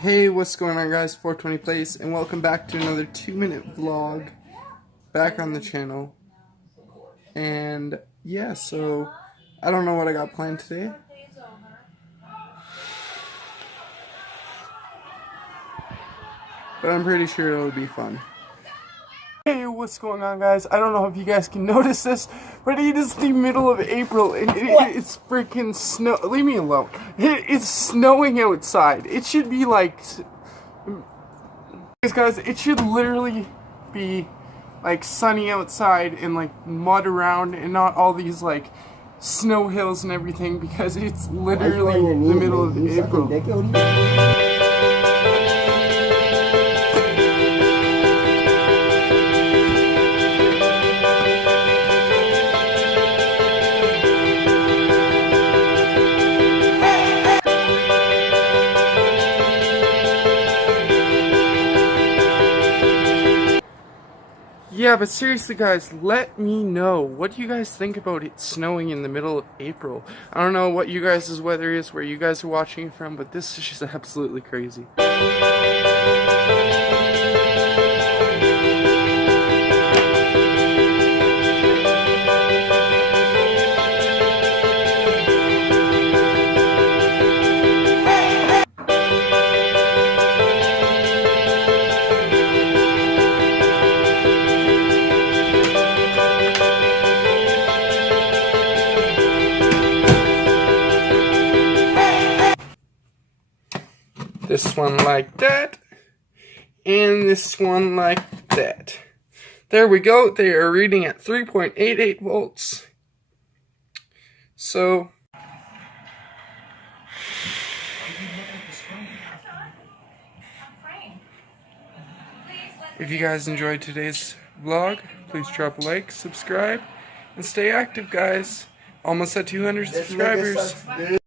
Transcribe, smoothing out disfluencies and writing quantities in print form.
Hey, what's going on, guys? 420 Plays, and welcome back to another 2-minute vlog back on the channel. And yeah, so I don't know what I got planned today, but I'm pretty sure it'll be fun. Hey, what's going on, guys? I don't know if you guys can notice this, but it is the middle of April and it's freaking snow. Leave me alone. It's snowing outside. It should be like, guys, it should literally be like sunny outside and like mud around and not all these like snow hills and everything, because it's literally the middle of April. Yeah, but seriously, guys, let me know. What do you guys think about it snowing in the middle of April? I don't know what you guys' weather is, where you guys are watching it from, but this is just absolutely crazy. This one like that, and this one like that. There we go. They are reading at 3.88 volts. So, if you guys enjoyed today's vlog, please drop a like, subscribe, and stay active, guys. Almost at 200 subscribers.